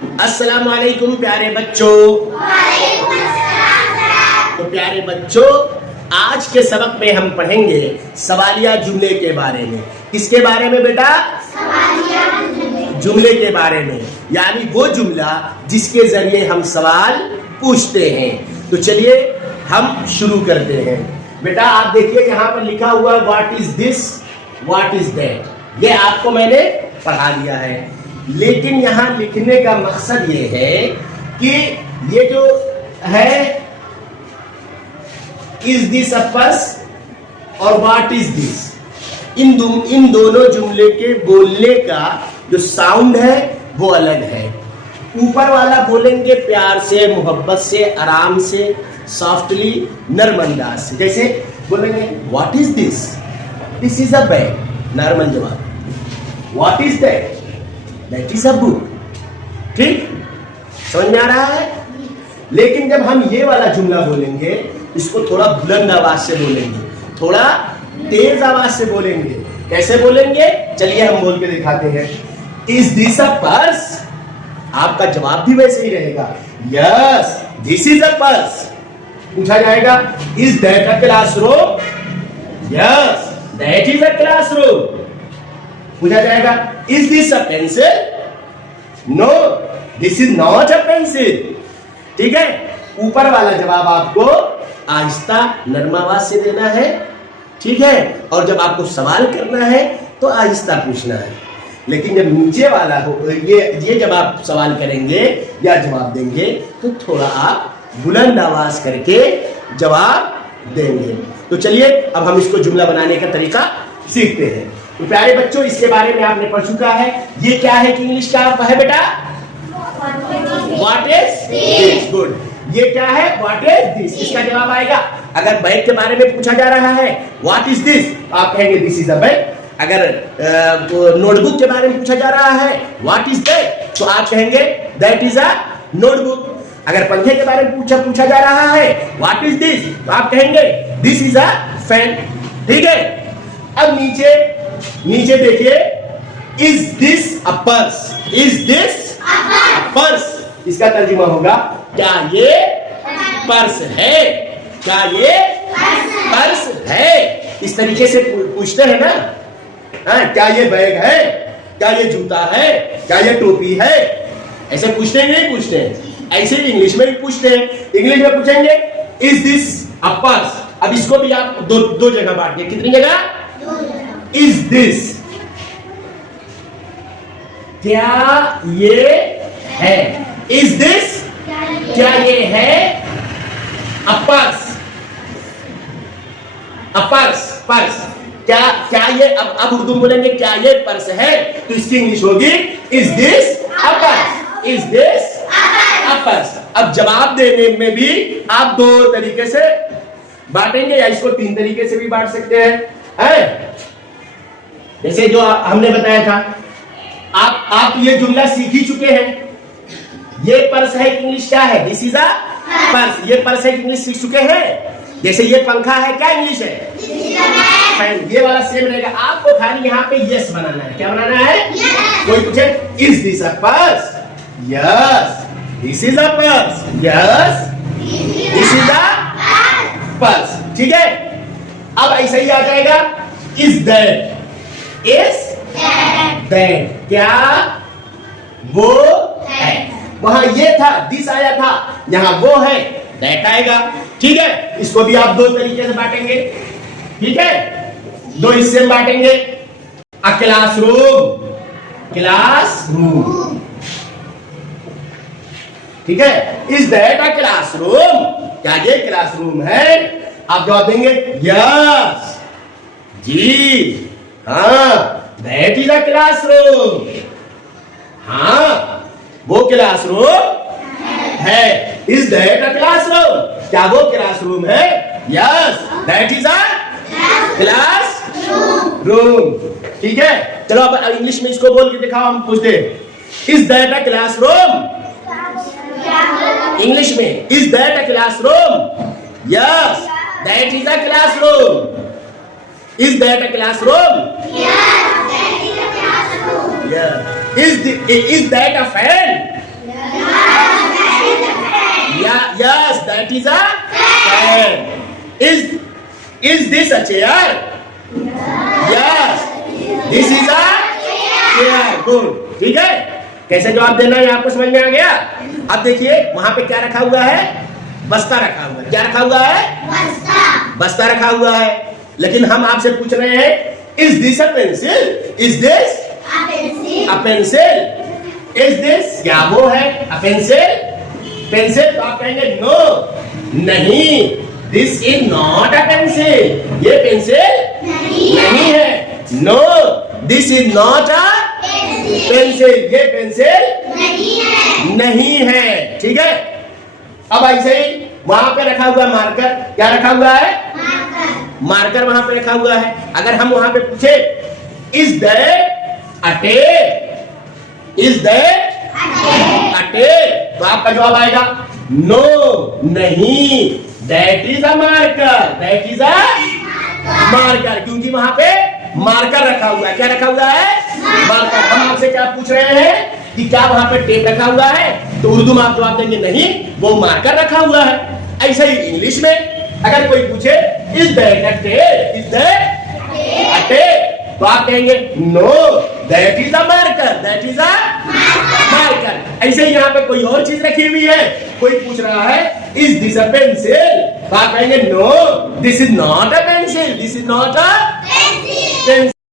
अस्सलाम वालेकुम प्यारे बच्चों। तो प्यारे बच्चों, आज के सबक में हम पढ़ेंगे सवालिया जुमले के बारे में। किसके बारे में बेटा? जुमले के बारे में, यानी वो जुमला जिसके जरिए हम सवाल पूछते हैं। तो चलिए हम शुरू करते हैं। बेटा आप देखिए यहाँ पर लिखा हुआ what is this, what is that. ये आपको मैंने पढ़ा दिया है, लेकिन यहाँ लिखने का मकसद ये है कि ये जो है इज दिस अ पर्स और व्हाट इज दिस, इन दोनों जुमले के बोलने का जो साउंड है वो अलग है। ऊपर वाला बोलेंगे प्यार से, मोहब्बत से, आराम से, सॉफ्टली, नर्म अंदाज से। जैसे बोलेंगे what is this, this is a bag, normal जवाब। What is that, that is a book. ठीक, समझ में आ रहा है? लेकिन जब हम ये वाला जुमला बोलेंगे, इसको थोड़ा बुलंद आवाज से बोलेंगे, थोड़ा तेज आवाज से बोलेंगे। कैसे बोलेंगे? चलिए हम बोल के दिखाते हैं। Is this a purse? आपका जवाब भी वैसे ही रहेगा, yes this is a purse. पूछा जाएगा is that a classroom? Yes that is a classroom. पूछा जाएगा is this a pencil? No this is not a pencil. ठीक है, ऊपर वाला जवाब आपको आहिस्ता नर्म आवाज से देना है। ठीक है, और जब आपको सवाल करना है तो आहिस्ता पूछना है। लेकिन जब नीचे वाला हो, ये जब आप सवाल करेंगे या जवाब देंगे तो थोड़ा आप बुलंद आवाज करके जवाब देंगे। तो चलिए अब हम इसको जुमला बनाने का तरीका सीखते हैं। तो प्यारे बच्चों, इसके बारे में आपने पढ़ चुका है। ये क्या है कि इंग्लिश का है बेटा? What is this. गुड। ये क्या है? What is this. इसका जवाब आएगा। अगर बैग के बारे में पूछा जा रहा है व्हाट इज दिस, आप कहेंगे दिस इज अ बैग। अगर नोटबुक के बारे में पूछा जा रहा है व्हाट इज दैट, तो आप कहेंगे दैट इज अ नोटबुक। अगर पंखे के बारे में पूछा जा रहा है व्हाट इज दिस, तो आप कहेंगे दिस इज अ फैन। ठीक है, अब नीचे देखिए, is this a purse? Is this a purse, इसका तर्जुमा होगा क्या ये पर्स है? क्या ये पर्स है? इस तरीके से पूछते हैं ना। क्या ये बैग है? क्या ये जूता है? क्या ये टोपी है? ऐसे पूछते हैं, नहीं पूछते हैं? ऐसे ही इंग्लिश में भी पूछते हैं। इंग्लिश में पूछेंगे इज दिस अ पर्स। अब इसको भी आप दो जगह बांटिए। कितनी जगह? इज दिस, क्या ये है? इज दिस, क्या ये है? A purse, a purse, purse, क्या ये? अब उर्दू में बोलेंगे क्या ये पर्स है, तो इसकी इंग्लिश होगी is this a purse, is this a purse. अब जवाब देने में भी आप दो तरीके से बांटेंगे, या इसको तीन तरीके से भी बांट सकते हैं। जैसे जो हमने बताया था, आप ये जुमला सीख ही चुके हैं। ये पर्स है, इंग्लिश क्या है? This is a purse. ये पर्स है, इंग्लिश सीख चुके हैं। जैसे ये पंखा है, क्या इंग्लिश है? फैन। ये वाला सेम रहेगा। आपको खाली यहाँ पे यस बनाना है। क्या बनाना है? कोई पूछे is this a purse? Yes this is a purse. Yes this is a purse. ठीक है, अब ऐसा ही आ जाएगा इज दैट, इज दैट, क्या वो है? वहां ये था, दिस आया था, यहां वो है, दैट आएगा। ठीक है, इसको भी आप दो तरीके से बांटेंगे। ठीक है, दो हिस्से में बांटेंगे। A classroom, classroom. ठीक है, इज दैट अ क्लासरूम? क्या ये क्लासरूम है? आप जवाब देंगे यस, जी, हाँ दैट इज अ क्लासरूम। हाँ वो क्लासरूम है। Is that a classroom? क्या वो क्लासरूम है? Yes that is a classroom. ठीक है, चलो अब इंग्लिश में इसको बोल के दिखाओ। हम पूछते हैं is that a classroom? English में is that a classroom? Yes that is a classroom. Is that a classroom? Is that a fan? Yes, that is a pen. Is this a chair? Yes, this is a chair. Good. ठीक है, कैसे जवाब देना है आपको समझ में आ गया। अब देखिए वहां पे क्या रखा हुआ है, बस्ता रखा हुआ है। क्या रखा हुआ है? बस्ता रखा हुआ है। लेकिन हम आपसे पूछ रहे हैं, is this a pencil? Is this a pencil? Is this, क्या वो है अ पेंसिल? पेंसिल तो आप कहेंगे नो, नहीं, this is not a pencil. ये पेंसिल नहीं है। No, this is not a pencil. ये पेंसिल नहीं है। ठीक है, अब ऐसे ही वहां पे रखा हुआ मार्कर। क्या रखा हुआ है? मार्कर वहां पे रखा हुआ है। अगर हम वहां पे पूछे, is that a tape? Is that a tape? तो आपका जवाब आएगा नो, नहीं, that is a marker. That is a marker, क्योंकि वहां पे मार्कर रखा हुआ है। क्या रखा हुआ है? मार्कर। हम आपसे क्या पूछ रहे हैं कि क्या वहां पे टेप रखा हुआ है? तो उर्दू में आप जवाब देंगे नहीं, वो मार्कर रखा हुआ है। ऐसे ही इंग्लिश में अगर कोई पूछे, is that a tape? Is that a tape? तो आप कहेंगे no, that is a marker. That is a marker. ऐसे ही यहाँ पे कोई और चीज रखी हुई है, कोई पूछ रहा है, इज दिस अ पेंसिल? तो आप कहेंगे no, this is not a pencil. This is not a pencil.